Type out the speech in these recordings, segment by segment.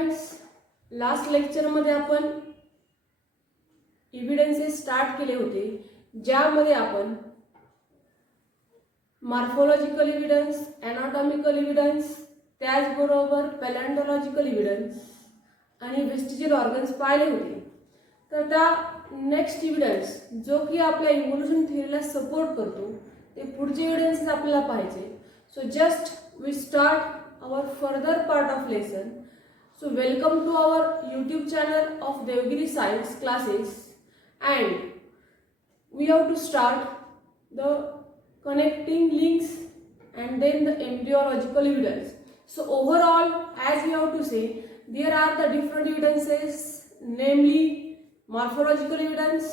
Students, last लेक्चरमध्ये आपण evidences start केले होते, ज्यामध्ये आपण मॉर्फोलॉजिकल एव्हिडन्स, एनाटॉमिकल एव्हिडन्स, त्याचबरोबर पॅलेंटॉलॉजिकल एव्हिडन्स आणि वेस्टिजियल ऑर्गन्स पाहिले होते. तर त्या नेक्स्ट एव्हिडन्स जो की आपल्या इव्होल्यूशन थिअरीला सपोर्ट करतो, ते पुढचे एव्हिडन्सेस आपल्याला पाहिजे. So just we start our further part of lesson. So welcome to our YouTube channel of Devgiri Science classes, and we have to start the connecting links and then the embryological evidence. So overall, as we have to say, there are the different evidences, namely morphological evidence,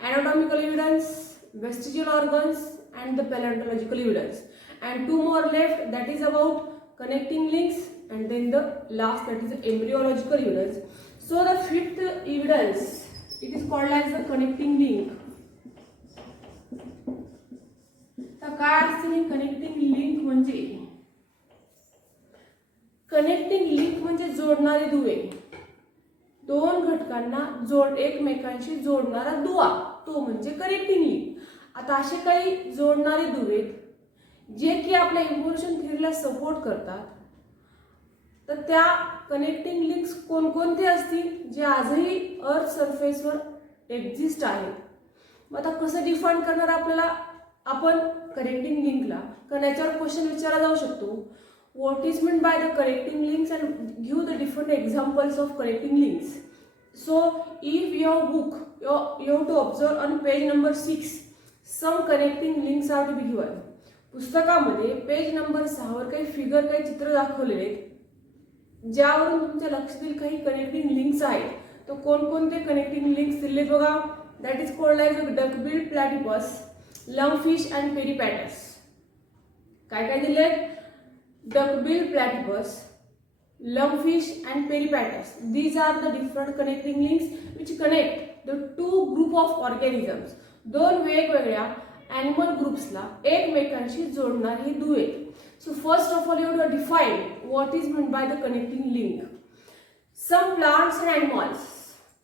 anatomical evidence, vestigial organs and the paleontological evidence, and two more left, that is about connecting links and then the last, that is the embryological evidence. So the fifth evidence, it is called as the connecting link. तर काय असते connecting link म्हणजे? Connecting link म्हणजे जोडणारे दुवे, दोन घटकांना एकमेकांशी जोडणारा दुवा, तो म्हणजे कनेक्टिंग लिंक. आता असे काही जोडणारे दुवे जे की आपल्या इव्होल्यूशन थिअरीला सपोर्ट करतात, तर त्या कनेक्टिंग लिंक्स कोणकोणते असतील जे आजही अर्थ सरफेसवर एक्झिस्ट आहेत. मग आता कसं डिफाईन करणार आपल्याला आपण कनेक्टिंग लिंकला? कारण याच्यावर क्वेश्चन विचारला जाऊ शकतो, what is mean by the connecting links and give the different examples of connecting links. So if your book you have to observe on page number 6 some connecting links are to be given. पुस्तकामध्ये page number 6 वर काही figure, काही चित्र दाखवलेले आहेत, ज्यावरून तुमच्या लक्षात येईल काही कनेक्टिंग लिंक्स आहेत. तो कोणकोणते कनेक्टिंग लिंक्स दिलेत बघा. That is called as duckbill platypus, lungfish and peripatus. काय काय दिलेत? Duckbill platypus, lungfish and peripatus. These are the different connecting links which connect the two group of organisms. दोन वेगवेगळ्या ॲनिमल ग्रुप्सला एकमेकांशी जोडणारे दुवे. So first of all, you have to define what is meant by the connecting link. Some plants and animals,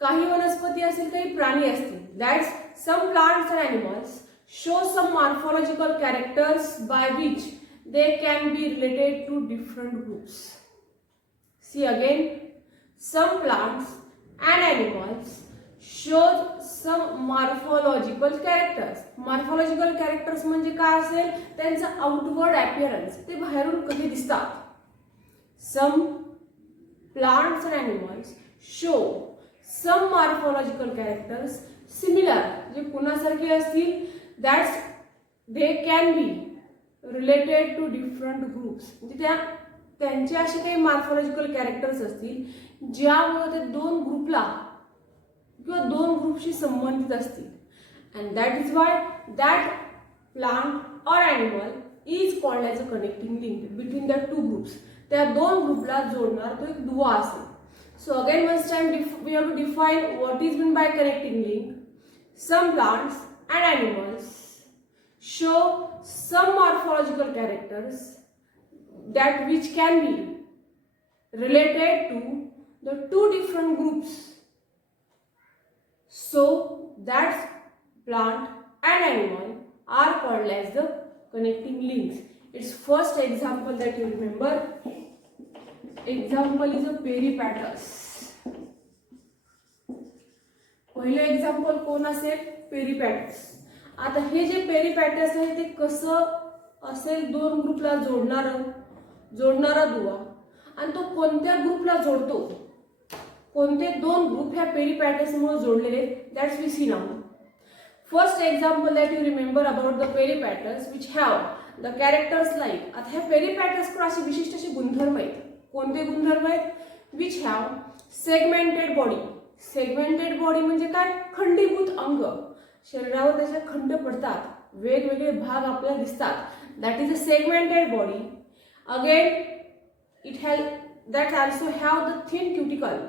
काही वनस्पती असतील, काही प्राणी असतील. That's some plants and animals show some morphological characters by which they can be related to different groups. See again, some plants and animals show some morphological characters. Morphological characters म्हणजे काय असेल? त्यांचा आउटवर्ड अपीअरन्स, ते बाहेरून कसे दिसतात. Some plants and animals show some morphological characters similar, जे कुणासारखे असतील, that they can be related to different groups. म्हणजे त्यांचे असे काही मॉर्फोलॉजिकल कॅरेक्टर्स असतील ज्यामुळे ते दोन ग्रुपला किंवा दोन ग्रुपशी संबंधित असतील. And that is why that plant or animal is called as a connecting link between the two groups. त्या दोन ग्रुपला जोडणार तो एक दुवा असेल. So again once time we have to define what is mean by connecting link. Some plants and animals show some morphological characters that which can be related to the two different groups. So that plant and animal are called as the connecting links. Its first example that you remember, example is a peripatus. पहिले example कोण असेल? पेरिपॅटस. आता हे जे पेरिपॅटस आहे ते कसं असेल? दोन ग्रुपला जोडणारा दुवा. आणि तो कोणत्या ग्रुपला जोडतो? कोणते दोन ग्रुप ह्या पेरिपॅटसमुळे जोडलेले आहेत? That's we see now. First example that you remember about the peripatus which have the characters like. आता ह्या पेरिपॅटसकडे असे विशिष्ट असे गुणधर्म आहेत. कोणते गुणधर्म आहेत? Which have segmented body. Segmented body म्हणजे काय? खंडीभूत अंग. शरीरावर त्याचे खंड पडतात, वेगवेगळे भाग आपल्याला दिसतात. That is a segmented body. Again, that also have the thin cuticle.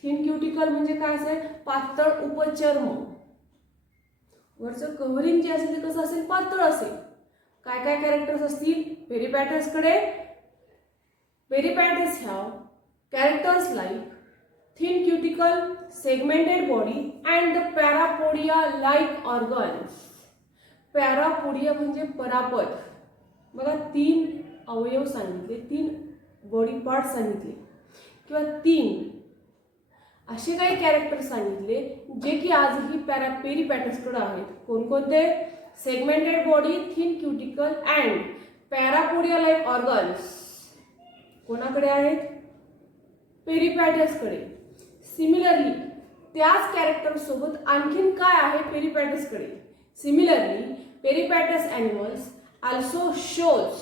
Thin cuticle म्हणजे काय असेल? पातळ उपचर्म. वरचं कव्हरिंग जे असेल ते कसं असेल? पातळ असेल. काय काय कॅरेक्टर्स असतील पेरिपॅटस कडे? Peripatus have characters like thin cuticle, segmented body and the parapodia like organs. Parapodia म्हणजे परापद. बघा 3 अवयव सांगितले, 3 बॉडी पार्ट सांगितले किंवा 3 असे काही कॅरेक्टर सांगितले जे की आजही पेरिपॅटसकडे आहेत. कोणकोणते? Segmented body, thin cuticle and parapodia like organs कोणाकडे आहेत? पेरिपॅटसकडे. सिमिलरली त्याच कॅरेक्टर सोबत आणखीन काय आहे पेरिपॅटसकडे? Similarly peripatus animals also shows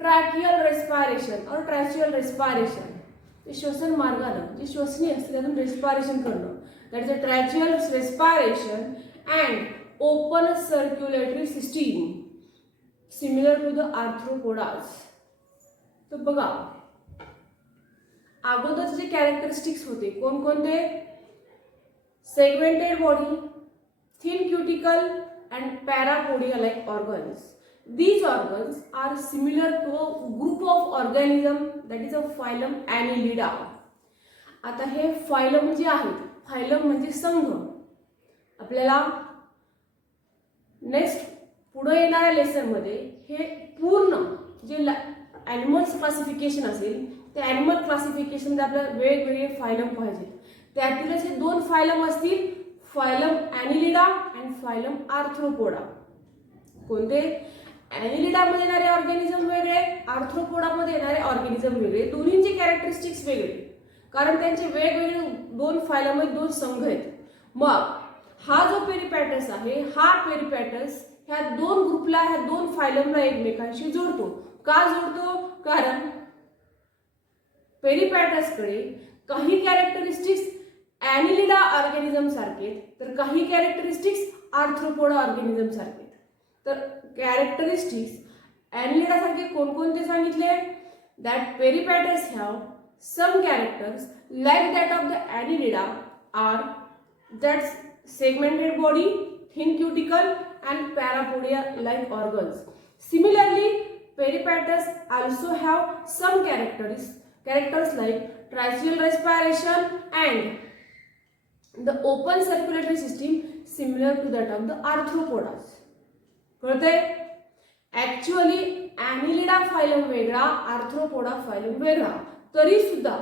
tracheal respiration or tracheal respiration. श्वसन मार्गाला जे श्वसनी असते त्यातून रेस्पिरेशन करणं, that is a tracheal respiration and open circulatory system similar to the arthropodas. तर बघा अगोदरचे जे कॅरेक्टरिस्टिक्स होते कोणकोणते? Segmented body, thin cuticle and parapodia like organs. These organs are similar to a group of organism that is a phylum Annelida. आता हे phylum जे आहेत, फायलम म्हणजे संघ. आपल्याला नेक्स्ट पुढे येणाऱ्या लेसन मध्ये हे पूर्ण जे ॲनिमल्स क्लासिफिकेशन असेल त्या ॲनिमल क्लासिफिकेशन मध्ये आपल्याला वेगवेगळे फायलम पाहिजेत. त्यातीलच हे 2 फायलम असतील, phylum Annelida and phylum arthropoda. कोणते? ॲनिलिडा मध्ये येणारे ऑर्गॅनिझम वेगळे, आर्थ्रोपोडामध्ये येणारे ऑर्गॅनिझम वेगळे. दोन्हींचे कॅरेक्टरिस्टिक्स वेगळे कारण त्यांचे वेगवेगळे 2 फायलम आहेत, 2 संघ आहेत. मग हा जो पेरिपॅटस आहे, हा पेरिपॅटस ह्या 2 ग्रुपला, ह्या 2 फायलमला एकमेकांशी जोडतो. का जोडतो? कारण पेरिपॅटसकडे काही कॅरेक्टरिस्टिक्स ॲनिलिडा ऑर्गॅनिझम सारखे तर काही कॅरेक्टरिस्टिक्स आर्थ्रोपोडा ऑर्गॅनिझम सारखे. तर कॅरेक्टरिस्टिक्स ॲनिलिडा सारखे कोणकोणते सांगितले? That peripatus have some characters like that of the Annelida are that's segmented body, thin cuticle and parapodia like organs. Similarly peripatus also have some characters like tracheal respiration and the open circulatory system similar to that of the arthropodas. कळते? Actually ॲनिलिडा phylum वेगळा, arthropoda phylum वेगळा. तरी सुद्धा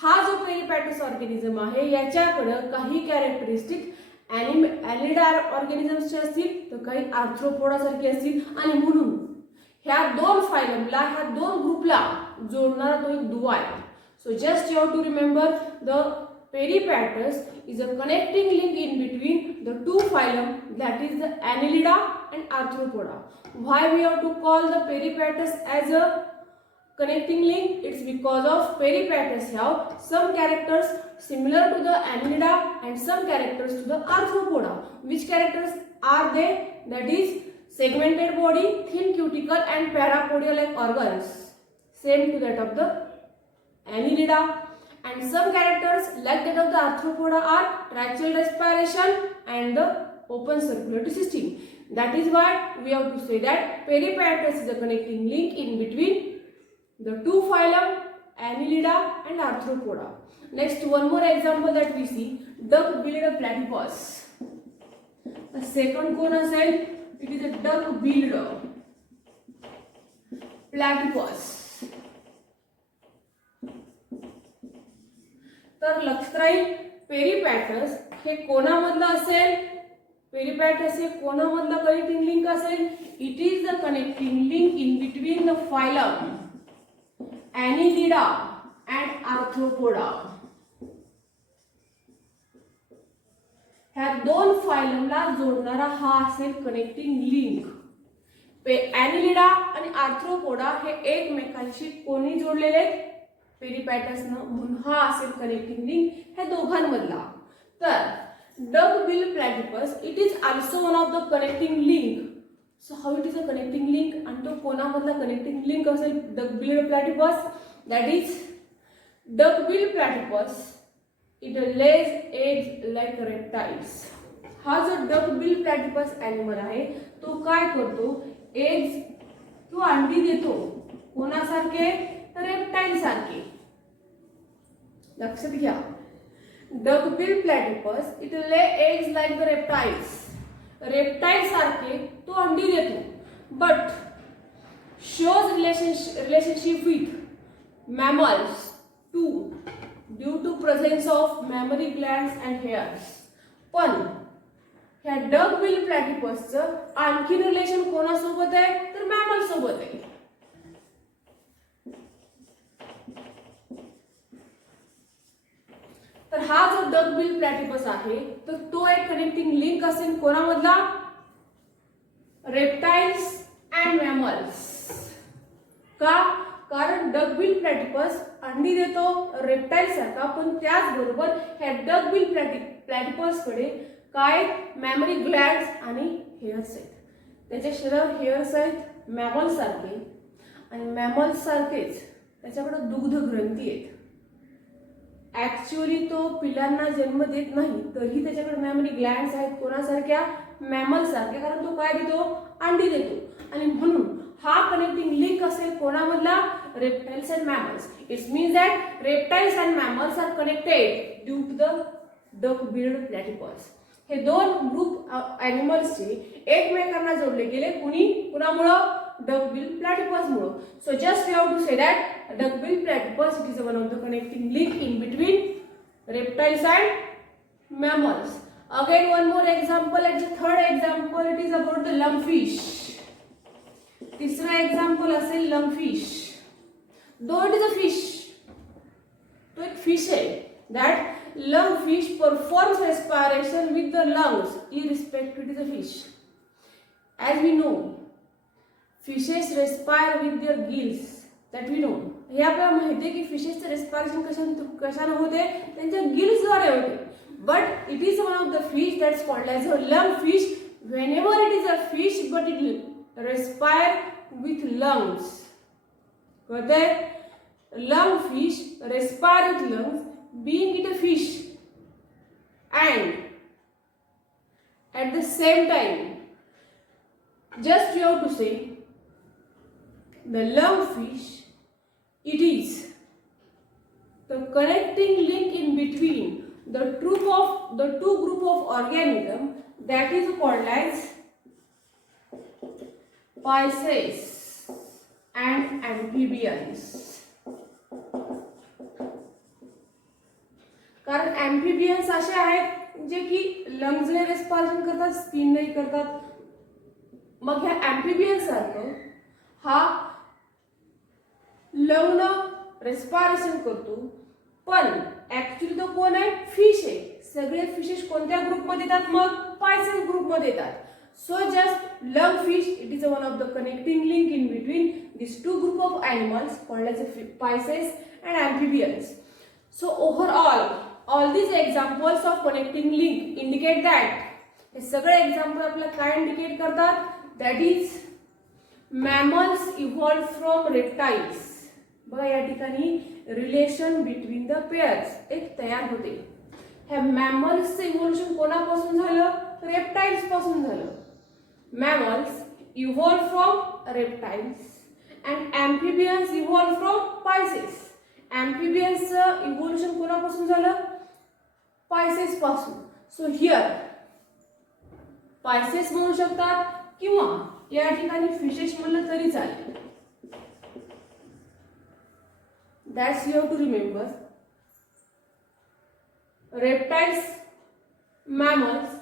हा जो पेरिपॅटस organism आहे याच्याकडे काही कॅरेक्टरिस्टिक ॲनिलिडा ऑर्गॅनिझम्सचे असतील तर काही आर्थ्रोपोडा सारखे असतील आणि म्हणून ह्या 2 फायलमला, ह्या 2 ग्रुपला जोडणारा तो एक दुवा आहे. So just you have to remember the peripatus is a connecting link in between the 2 phylum, that is the Annelida and Arthropoda. Why we have to call the peripatus as a connecting link? It's because of peripatus have some characters similar to the Annelida and some characters to the Arthropoda. Which characters are they? That is segmented body, thin cuticle and parapodia like organs, same to that of the Annelida. And some characters like that of the arthropoda are tracheal respiration and the open circulatory system. That is why we have to say that peripatus is a connecting link in between the 2 phylum Annelida and Arthropoda. Next, one more example that we see, duck-billed platypus. The second cone असेल, it is a duck-billed platypus. तर लक्षात राहील पेरिपॅटस हे कोणामधलं असेल? Peripatus हे कोणामधलं connecting link असेल? It is the connecting link in between the phylum Annelida and Arthropoda. ह्या 2 फायलमला जोडणारा हा असेल कनेक्टिंग लिंक. ॲनिलिडा आणि आर्थ्रोपोडा हे एकमेकांशी कोणी जोडलेले आहेत? पेरिपॅटसनं. म्हणून हा असेल कनेक्टिंग लिंक ह्या दोघांमधला. तर duck bill platypus it is also one of the connecting link. So how it is a connecting link आणि तो कोणामधला कनेक्टिंग लिंक असेल? Duck bill platypus. That is duck bill platypus it lays eggs like reptiles. हा जो duck bill प्लॅटिपस animal आहे तो काय करतो? एग्ज किंवा अंडी देतो. कोणासारखे? रेप्टाइल सारखे. लक्षात घ्या. Duckbill platypus it lay eggs like the reptiles. Reptile सारखे तो अंडी देतो, but shows relationship with mammals too due to presence of mammary glands and hairs. पण ह्या डकबिल प्लॅटिपसचं आणखी रिलेशन कोणासोबत आहे तर मॅमल सोबत आहे. तर हा जो डकबिल प्लॅटिपस आहे तर तो एक कनेक्टिंग लिंक असेल कोणामधला, रेप्टाइल्स अँड मॅमल्स. का? कारण डकबिल प्लॅटिपस अंडी देतो रेप्टाइल सारखा, पण त्याचबरोबर ह्या डकबिल प्लॅटिपस कडे काय मॅमरी ग्लॅंड्स आणि हेअर्स आहेत. त्याच्या शरीरावर हेअर्स आहेत मॅमल सारखे, आणि मॅमल सारखेच त्याच्याकडे दुग्ध ग्रंथी आहेत. ऍक्च्युअली तो पिलांना जन्म देत नाही तरी त्याच्याकडे मॅमरी ग्लॅंड्स आहेत कोणासारख्या, मॅमल सारख्या, कारण तो काय देतो अंडी देतो. आणि म्हणून हा कनेक्टिंग लिंक असेल कोणामधला, reptiles and mammals. It's means that reptiles and mammals are connected due to the duck billed platypus. हे दोन ग्रुप ॲनिमल्सचे एकमेकांना जोडले गेले कुणामुळं, डक-बिल्ड प्लॅटिपस मुळे. So just you have to say that duck billed platypus it is one of the connecting link in between reptiles and mammals. Again one more example, at the third example it is about the lungfish. तिसरा example असेल lungfish. Though it is a fish, तो एक fish आहे. That lungfish performs respiration with the lungs irrespective it is a fish. As we know fishes respire with their gills, that we know. हे आपल्याला माहिती आहे की फिशेसचं respiration कशाने होते, त्यांच्या गिल्सद्वारे होते. But it is one of the fish that's called as a lungfish. Whenever it is a fish but it respire with lungs. कळते? Lungfish respire with lungs, being it a fish, and at the same time, just you have to say, the lungfish, it is the connecting link in between the two group of organism that is called as Pisces and amphibians. कारण amphibians असे आहेत जे की लंग्सने respiration करतात, स्किनने करतात. मग ह्या amphibians सारखं हा लंगनं रेस्पिरेशन करतो, पण ऍक्च्युअली तो कोण आहे, फिश आहे. सगळे फिशेस कोणत्या ग्रुपमध्ये येतात, मग पायसेस ग्रुपमध्ये येतात. So just lungfish, it is one of the connecting link in between these two group of animals called as Pisces and amphibians. So overall, all these examples of connecting link indicate that हे सगळे example आपल्याला काय indicate करतात, that is mammals evolved from reptiles. बघा या ठिकाणी relation between the pairs एक तयार होते. ह्या मॅमल्सचं इव्होल्युशन कोणापासून झालं, रेप्टाइल्स पासून झालं. Mammals evolved from reptiles and amphibians evolved from Pisces. Amphibians evolution कोणापासून झालं, Pisces पासून. So here Pisces म्हणू शकतात किंवा या ठिकाणी फिशेस म्हणलं तरी चालेल. That's you have to remember. Reptiles, mammals,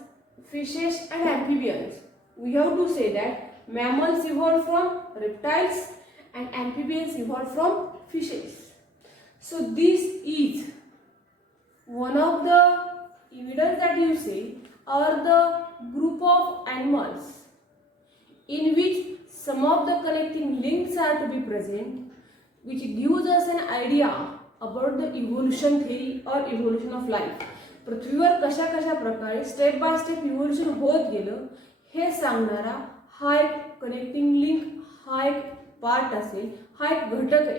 fishes and amphibians. We have to say that mammals evolved from reptiles and amphibians evolved from fishes. So this is one of the evidence that you say are the group of animals in which some of the connecting links are to be present, which gives us an idea about the evolution theory or evolution of life. पृथ्वीवर कशा कशा प्रकारे step by step evolution होत गेलं हे सांगणारा हा एक कनेक्टिंग लिंक, हा एक पार्ट असेल, हा एक घटक आहे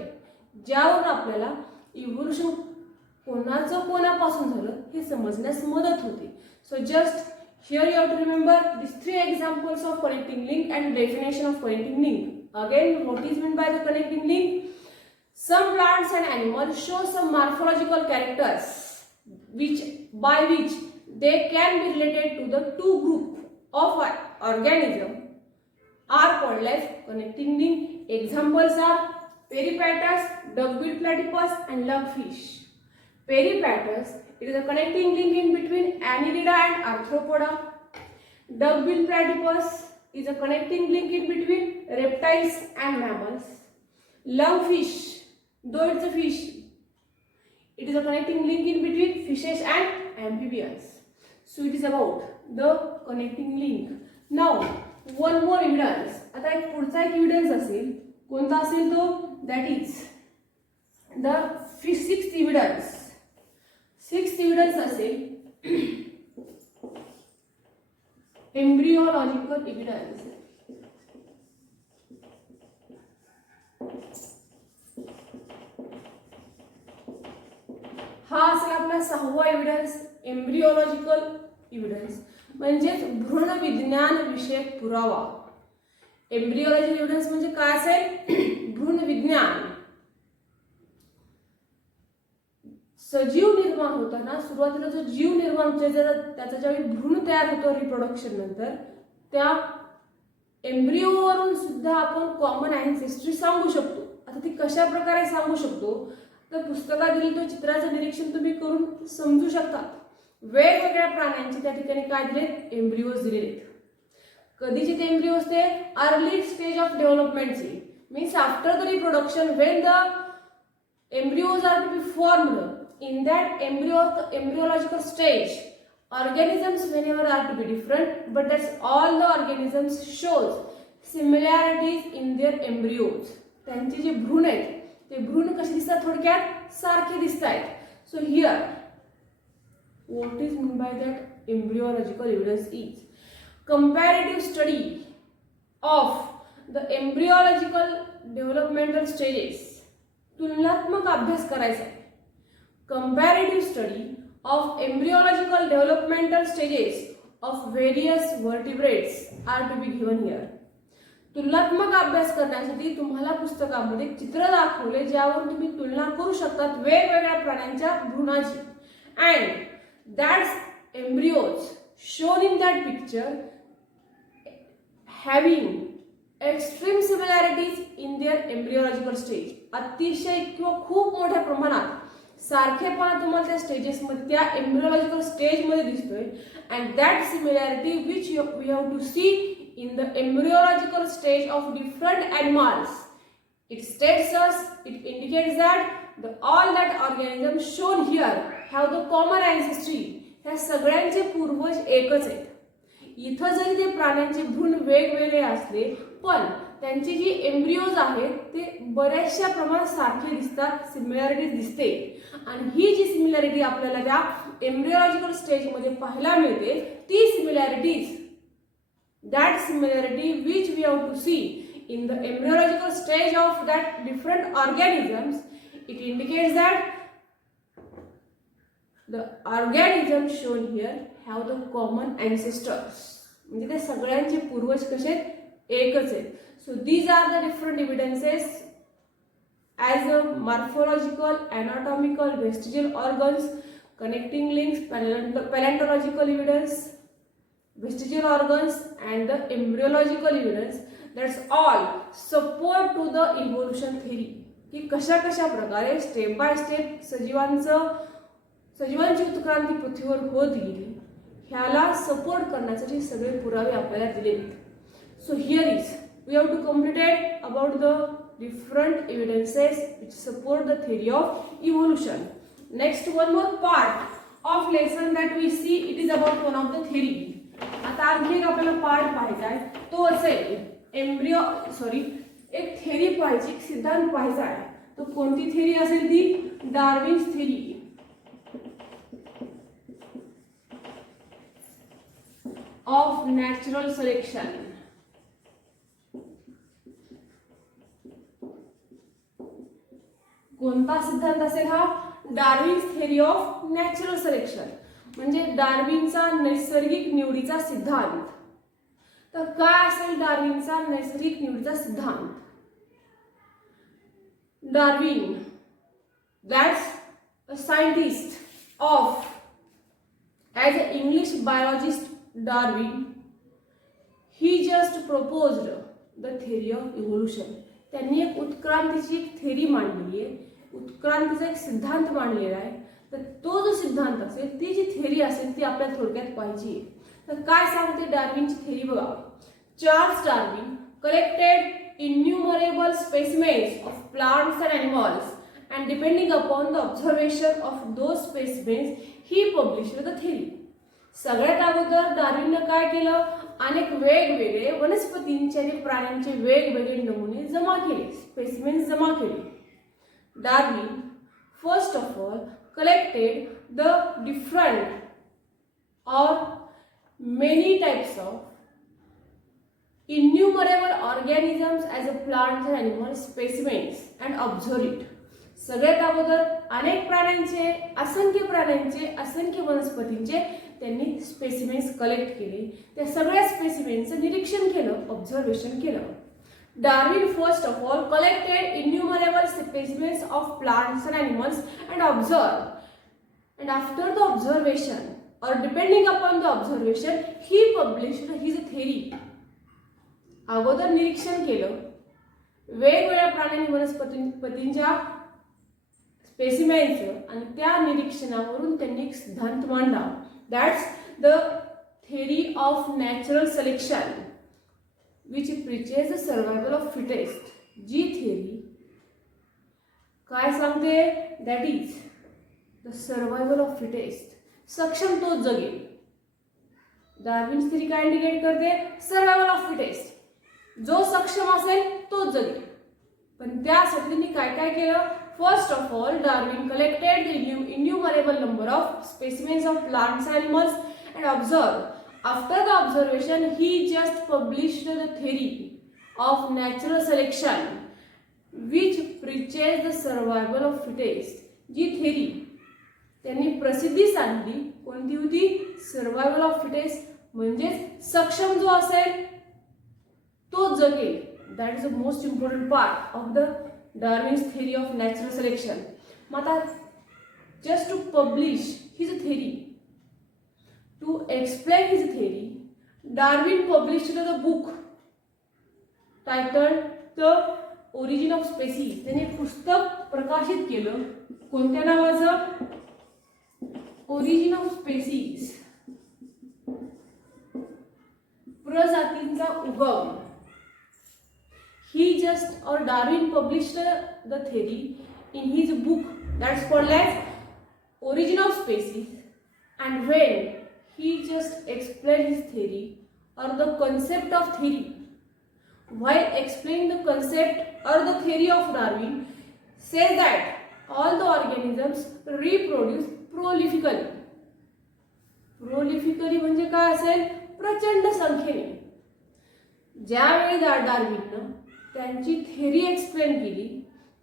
ज्यावर आपल्याला इव्होल्युशन कोणाचं कोणापासून झालं हे समजण्यास मदत होते. So just here you have to remember this 3 examples of connecting link and definition of connecting link. Again what is mean by the connecting link? Some plants and animals show some morphological characters by which they can be related to the two group of organism are called as connecting link. Examples are peripatus, duck-billed platypus and lungfish. Peripatus, it is a connecting link in between Annelida and Arthropoda. Duck-billed platypus is a connecting link in between reptiles and mammals. Lungfish, though it's a fish, it is a connecting link in between fishes and amphibians. So it is about the connecting link. Now one more evidence. आता एक पुढचा एक evidence असेल, कोणता असेल तो? That is the sixth evidence. Sixth evidence असेल embryological evidence. हा असेल आपला सहावा एव्हिडन्स, एम्ब्रिओलॉजिकल एव्हिडन्स म्हणजेच भ्रूण विज्ञान विषयक पुरावा. एम्ब्रिओलॉजिकल एव्हिडन्स म्हणजे काय असेल? भ्रूण विज्ञान. सजीव निर्माण होताना सुरुवातीला जो जीव निर्माण होतो त्याचा ज्यावेळी भ्रूण तयार होतो रिप्रोडक्शन नंतर, त्या एम्ब्रिओवरून सुद्धा आपण कॉमन अँसेस्ट्री सांगू शकतो. आता ती कशा प्रकारे सांगू शकतो तर पुस्तकात दिलेलं तो चित्राचं निरीक्षण तुम्ही करून समजू शकता. वेगवेगळ्या प्राण्यांचे त्या ठिकाणी काय दिलेत? एम्ब्रिओज दिलेत. कधीचे ते एम्ब्रिओज? ते अर्ली स्टेज ऑफ डेव्हलपमेंटचे, means after the reproduction when the embryos are to be formed. In that embryological stage, organisms whenever are to be different, but that's all the organisms shows similarities in their embryos. त्यांचे जे भ्रूण आहेत ते भ्रूण कसे दिसतात? थोडक्यात सारखे दिसतात. So here what is meant by that embryological evidence is comparative study of the embryological developmental stages. तुलनात्मक अभ्यास करायचा आहे. Comparative study of embryological developmental stages of various vertebrates are to be given here. तुलनात्मक अभ्यास करण्यासाठी तुम्हाला पुस्तकामध्ये चित्र दाखवले ज्यावर तुम्ही तुलना करू शकतात वेगवेगळ्या प्राण्यांच्या भ्रूणाची. And that's embryos shown in that picture having extreme similarities in their embryological stage. अतिशय किंवा खूप मोठ्या प्रमाणात सारखेपणा तुम्हाला त्या स्टेजेसमध्ये त्या एम्ब्रिओलॉजिकल स्टेजमध्ये दिसतोय. And that similarity which we have to see in the embryological stage of different animals. It states us, it indicates that all that organisms shown here have the common ancestry. ह्या सगळ्यांचे पूर्वज एकच आहेत. इथं जरी ते प्राण्यांचे भ्रूण वेगवेगळे असले पण त्यांची जी एम्ब्रिओज आहेत ते बऱ्याचशा प्रमाणात सारखे दिसतात, सिमिलॅरिटी दिसते. आणि ही जी सिमिलॅरिटी आपल्याला त्या एम्ब्रिओलॉजिकल स्टेजमध्ये पाहायला मिळते ती similarities, that similarity which we have to see in the embryological stage of that different organisms, it indicates that the organisms shown here have the common ancestors. म्हणजे ते सगळ्यांचे पूर्वज कसे एकच आहेत. So these are the different evidences as a morphological, anatomical, vestigial organs, connecting links, paleontological evidence, vestigial organs and the embryological evidence. That's all support to the evolution theory. की कशा कशा प्रकारे स्टेप बाय स्टेप सजीवांची उत्क्रांती पृथ्वीवर होत गेली ह्याला support करण्यासाठी सगळे पुरावे आपल्याला दिलेले. So here is we have to completed about the different evidences which support the theory of evolution. Next one more part of lesson that we see, it is about one of the theory. आता आणखी एक आपल्याला part पाहायचा आहे तो असेल एक theory पाहायची, एक सिद्धांत पाहायचा आहे. तो कोणती थेरी असेल ती? Darwin's theory of natural selection. कोणता सिद्धांत असेल हा? Darwin's theory of natural selection म्हणजे डार्विनचा नैसर्गिक निवडीचा सिद्धांत. तर काय असेल डार्विनचा नैसर्गिक निवडीचा सिद्धांत? Darwin, that's a scientist of, as an English biologist Darwin, he just proposed the theory of evolution. त्यांनी एक उत्क्रांतीची एक थेरी मांडली आहे, उत्क्रांतीचा एक सिद्धांत मांडलेला आहे. तर तो जो सिद्धांत असेल, ती जी थेरी असेल ती आपल्याला थोडक्यात पाहिजे. तर काय सांगते डार्विनची थेरी बघा. Charles Darwin collected innumerable specimens of plants and animals and depending upon the observation of those specimens he published the theory. सगळ्यात अगोदर डार्विनने काय केलं, अनेक वेगवेगळे वनस्पतींचे आणि प्राण्यांचे वेगवेगळे नमुने जमा केले, स्पेसिमेन्स जमा केले. Darwin first of all collected the different or many types of innumerable organisms as a plants and animal specimens and observed it. सगळ्यात अगोदर अनेक प्राण्यांचे, असंख्य वनस्पतींचे त्यांनी स्पेसिमेन्स कलेक्ट केले. त्या सगळ्या स्पेसिमेन्सचं निरीक्षण केलं, ऑब्झर्वेशन केलं. Darwin first of all collected innumerable specimens of plants and animals and observe, and after the observation or depending upon the observation he published his theory. अगोदर निरीक्षण केलं, वेगवेगळ्या प्राणी आणि वनस्पतींच्या स्पेसिमेन्सचं, आणि त्या निरीक्षणावरून त्यांनी एक सिद्धांत मांडला. That's the theory of natural selection which preaches the survival of fittest. जी थेरी काय सांगते, that is the survival of fittest. सक्षम तोच जगेल. डार्विन थेरी काय इंडिकेट करते, सर्वायवल ऑफ फिटेस्ट, जो सक्षम असेल तोच जगेल. पण त्यासाठी त्यांनी काय काय केलं. First of all Darwin collected the innumerable number of specimens of plants and animals and observe. After the observation he just published the theory of natural selection which preaches the survival of fittest. जी theory त्यांनी प्रसिद्धीस आणली, कोणती होती, survival of fittest, म्हणजेच सक्षम जो असेल तो जगेल. That is the most important part of the Darwin's theory of natural selection. मग आता just to publish his theory, to explain his theory, Darwin published the book titled the Origin of Species. त्याने पुस्तक प्रकाशित केलं, कोणत्या नावाचं, origin of species, प्रजातींचा उगम. He just, or Darwin published the theory in his book that's called as Origin of Species, and when he just explained his theory or the concept of theory, while explaining the concept or the theory of Darwin, says that all the organisms reproduce prolifically. Prolifically म्हणजे काय असेल, प्रचंड संख्येने. ज्यावेळी डार्विननं त्यांची theory explain केली,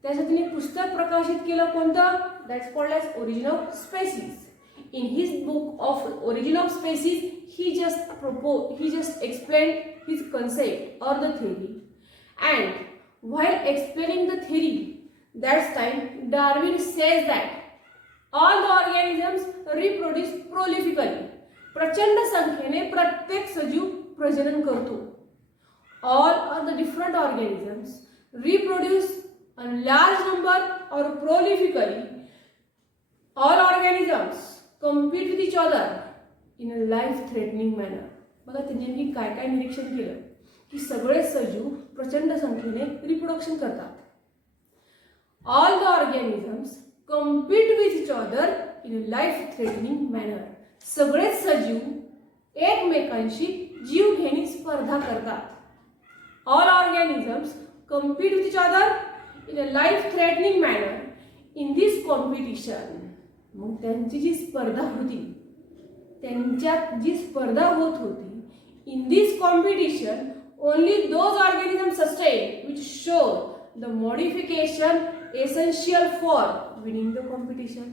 त्यासाठी त्यांनी पुस्तक प्रकाशित केलं, कोणतं, that's called as origin of species. In his book of origin of species he just explained his concept or the theory, and while explaining the theory, that time Darwin says that all the organisms reproduce prolifically. प्रचंड संख्येने प्रत्येक सजीव प्रजनन करतो. All or the different organisms reproduce a large number or prolifically. All organisms compete with each other in a life-threatening manner. बघा त्यांनी नेमकी काय काय निरीक्षण केलं की सगळे सजीव प्रचंड संख्येने रिप्रोडक्शन करतात. All the organisms compete with each other in a life-threatening manner. सगळेच सजीव एकमेकांशी जीवघेणी स्पर्धा करतात. All organisms compete with each other in a life-threatening manner. In this competition, मग त्यांची जी स्पर्धा होती, त्यांच्यात जी स्पर्धा होत होती, in this competition only those organisms sustain which show the modification essential for winning the competition.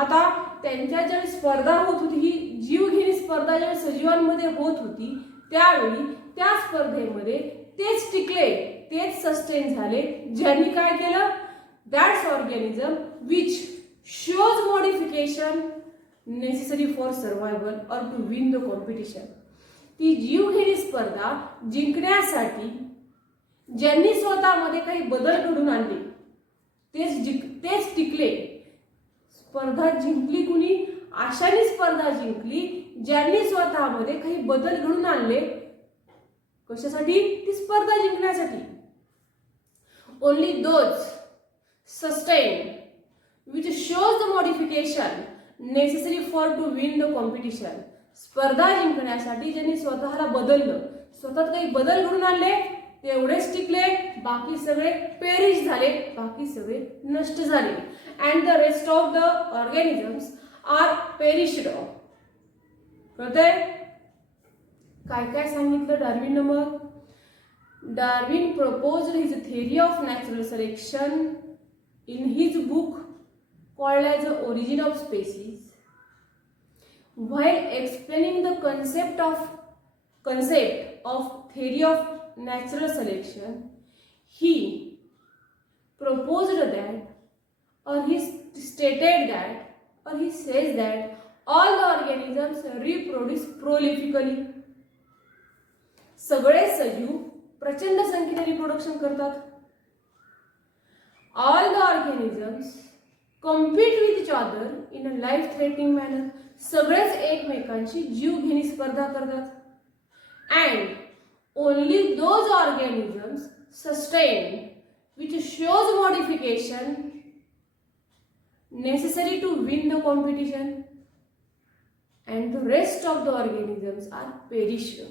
आता त्यांच्या ज्यावेळी स्पर्धा होत होती, ही जीवघेणी स्पर्धा ज्यावेळी सजीवांमध्ये होत होती, त्यावेळी त्या स्पर्धेमध्ये तेच टिकले, तेच सस्टेन झाले, ज्यांनी काय केलं, that's organism which shows modification necessary for survival और टू विन द कॉम्पिटिशन. ती जीवघेणी स्पर्धा जिंकण्यासाठी ज्यांनी स्वतःमध्ये काही बदल घडून आणले तेच टिकले. स्पर्धा जिंकली कुणी? अशाने स्पर्धा जिंकली ज्यांनी स्वतःमध्ये काही बदल घडून आणले. कशासाठी? ती स्पर्धा जिंकण्यासाठी. Only those sustain which shows the modification necessary for to win the competition. स्पर्धा जिंकण्यासाठी ज्यांनी स्वतःला बदललं, स्वतःत काही बदल घडून आणले, तेवढेच टिकले. बाकी सगळे पेरिश झाले, बाकी सगळे नष्ट झाले. And the rest of the organisms are perished. कळतंय? काय काय सांगितलं डार्विन? मग Darwin proposed his theory of natural selection in his book called as The Origin of Species. While explaining the concept of theory of natural selection, he proposed that, or he stated that, or he says that all the organisms reproduce prolifically. सगळे सजीव प्रचंड संख्येने reproduction करतात. All the organisms compete with each other in a life threatening manner. सगळेच एकमेकांशी जीवघेणी स्पर्धा करतात. And only those organisms sustain which shows modification necessary to win the competition, and the rest of the organisms are perished.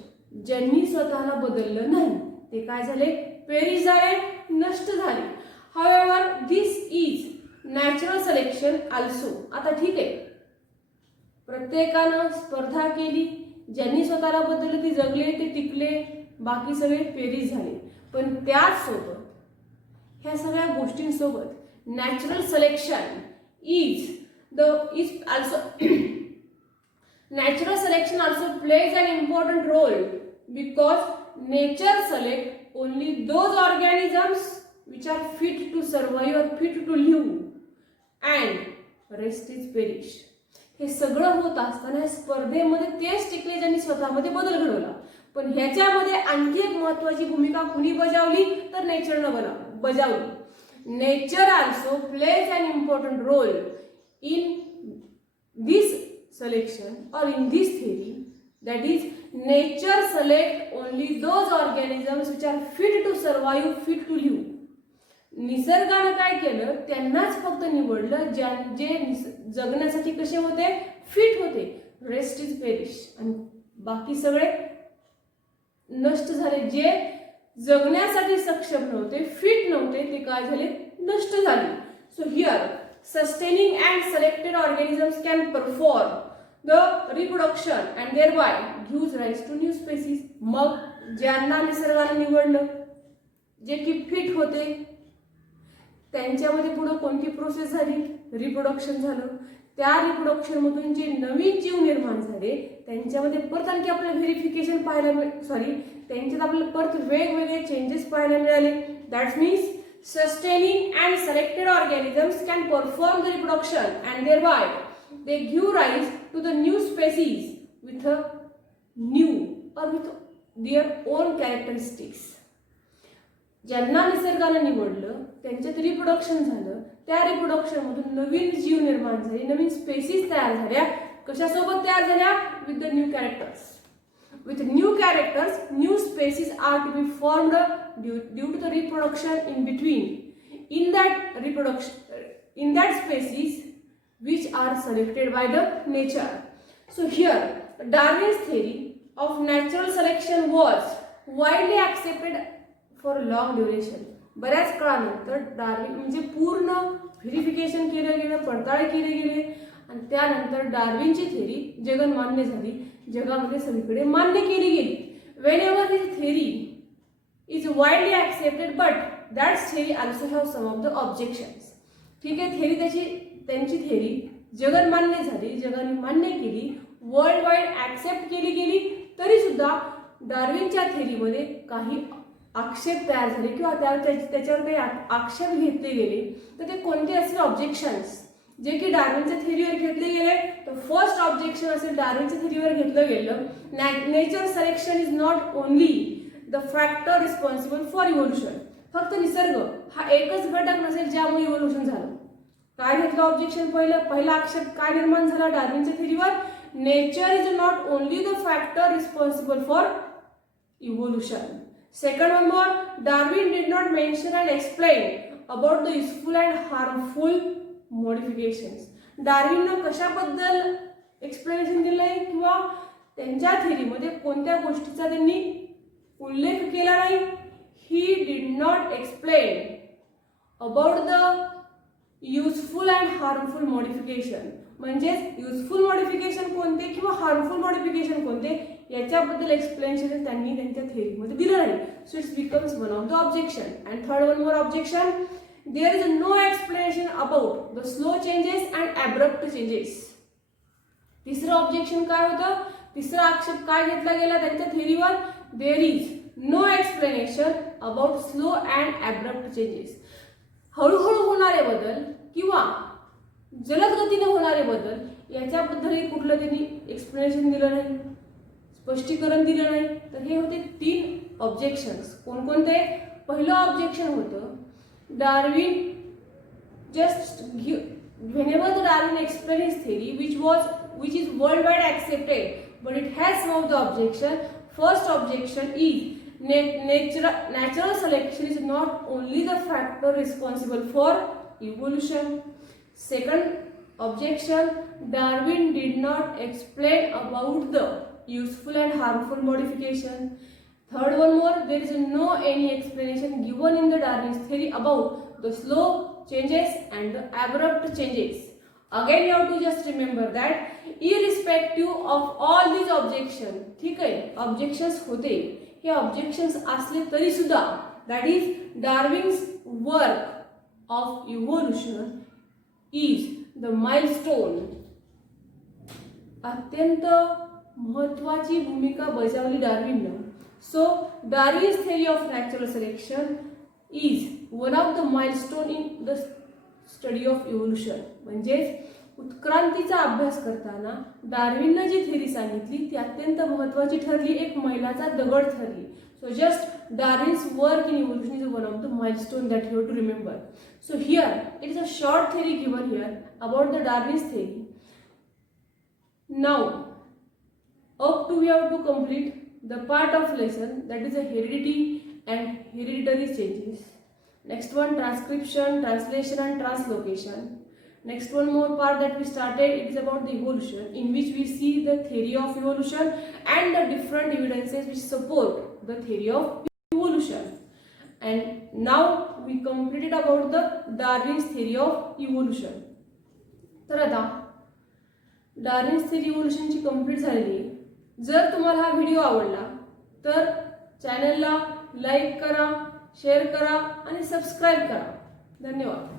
ज्यांनी स्वतःला बदललं नाही ते काय झाले? पेरिश झाले, नष्ट झाले. However, this is natural selection also. आता ठीक आहे, प्रत्येकानं स्पर्धा केली, ज्यांनी स्वतःला बदललं ते जगले, ते टिकले, बाकी सगळे पेरिश झाले. पण त्याचसोबत ह्या सगळ्या गोष्टींसोबत natural selection natural selection also plays an important role because nature select only those organisms which are fit to survive or fit to live and rest is perish. हे सगळं होत असताना स्पर्धेमध्ये तेच टिकले ज्यांनी स्वतःमध्ये बदल घडवला. पण ह्याच्यामध्ये आणखी एक महत्वाची भूमिका कुणी बजावली? तर नेचरनं बजावली. Nature also plays an important role in this selection or in this theory, that is nature select only those organisms which are fit to survive, fit to live. निसर्गाने काय केलं? त्यांनाच फक्त निवडलं जे जगण्यासाठी कसे होते? फिट होते. Rest is perish. आणि बाकी सगळे नष्ट झाले. जे जगण्यासाठी सक्षम नव्हते, फिट नव्हते, ते काय झाले? नष्ट झाले. So here sustaining and selected organisms can perform the reproduction and thereby gives rise to new species. मग ज्यांना निसर्गाने निवडलं, जे की फिट होते, त्यांच्यामध्ये पुढे कोणती प्रोसेस झाली? रिप्रोडक्शन झालं. त्या रिप्रोडक्शन मधून जे नवीन जीव निर्माण झाले त्यांच्यामध्ये परत आणखी आपल्याला व्हेरिफिकेशन त्यांच्यात आपल्याला परत वेगवेगळे चेंजेस पाहायला मिळाले. That means sustaining and selected organisms can perform the reproduction and thereby they give rise to the new species with a new or with their own characteristics. ज्यांना निसर्गाने निवडलं त्यांच्यात रिप्रोडक्शन झालं, त्या रिप्रोडक्शन मधून नवीन जीव निर्माण झाले, नवीन स्पेसीज तयार झाल्या. कशासोबत तयार झाल्या? With the new characters. With new characters, new species are to be formed due to the reproduction in between. In that species which are selected by the nature. So here, Darwin's theory of natural selection was widely accepted for a long duration. बऱ्याच काळानंतर Darwin म्हणजे पूर्ण verification केलं गेलं, पडताळे केले गेले आणि त्यानंतर डार्विनची थेरी जगन्मान्य झाली, जगामध्ये सगळीकडे मान्य केली गेली. Whenever his theory is widely accepted, but that theory also have some of the objections. ठीक आहे, त्यांची थेरी जगन्मान्य झाली, जगाने मान्य केली, वर्ल्ड वाईड ऍक्सेप्ट केली गेली, तरी सुद्धा डार्विनच्या थेरीमध्ये काही आक्षेप तयार झाले किंवा त्याच्यावर काही आक्षेप घेतले गेले तर ते कोणते असतील ऑब्जेक्शन्स जे की डार्विनच्या थेरीवर घेतले गेले. तर फर्स्ट ऑब्जेक्शन असेल डार्विनच्या थेरीवर घेतलं गेलं, nature selection is not only the factor responsible for evolution. फक्त निसर्ग हा एकच घटक नसेल ज्यामुळे इव्होल्युशन झालं. काय घेतलं ऑब्जेक्शन? पहिला आक्षेप काय निर्माण झाला डार्विनच्या थेरीवर? Nature is not only the factor responsible for evolution. Second one more, Darwin did not mention and explain about the useful and harmful modifications. डार्विननं कशाबद्दल एक्सप्लेनेशन दिलंय किंवा त्यांच्या थेरीमध्ये कोणत्या गोष्टीचा त्यांनी उल्लेख केला नाही? He did not explain about the useful and harmful modification. म्हणजेच युजफुल मॉडिफिकेशन कोणते किंवा हार्मफुल मॉडिफिकेशन कोणते याच्याबद्दल एक्सप्लेनेशन त्यांनी त्यांच्या थेरीमध्ये दिलं नाही. So it's becomes one of the objection. And third one more objection, there is no explanation about the slow changes and abrupt changes. तिसरं ऑब्जेक्शन काय होतं? तिसरा आक्षेप काय घेतला गेला त्यांच्या थेरीवर? There is no explanation about slow and abrupt changes. हळूहळू होणारे बदल किंवा जलद गतीने होणारे बदल याच्याबद्दलही कुठलं त्यांनी एक्सप्लेनेशन दिलं नाही, स्पष्टीकरण दिलं नाही. तर हे होते 3 ऑब्जेक्शन्स. कोणकोणते? पहिलं ऑब्जेक्शन होतं Darwin just whenever the Darwin explained his theory which is worldwide accepted, but it has some of the objection. First objection is natural selection is not only the factor responsible for evolution. Second objection, Darwin did not explain about the useful and harmful modification. Third one more, there is no any explanation given in the Darwin's theory about the slow changes and the abrupt changes. Again you have to just remember that irrespective of all these objections, ठीक आहे, objections होते, हे objections असले तरी सुद्धा that is Darwin's work of evolution is the milestone. अत्यंत महत्वाची भूमिका बजावली डार्विननं. So Darwin's theory of natural selection is one of the milestone in the study of evolution. म्हणजेच उत्क्रांतीचा अभ्यास करताना डार्विननं जी थेरी सांगितली ती अत्यंत महत्वाची ठरली, एक मैलाचा दगड ठरली. So just Darwin's work in evolution is one of the milestone that you have to remember. So here it is a short theory given here about the Darwin's theory. Now up to we have to complete the part of lesson that is a heredity and hereditary changes. Next one, transcription, translation and translocation. Next one more part that we started, it is about the evolution, in which we see the theory of evolution and the different evidences which support the theory of evolution. And now we completed about the Darwin's theory of evolution. तर आता Darwin's theory इव्होल्यूशनची complete झालेली आहे. जर तुम्हाला हा video आवडला तर चॅनलला लाईक करा, शेअर करा आणि सबस्क्राईब करा. धन्यवाद.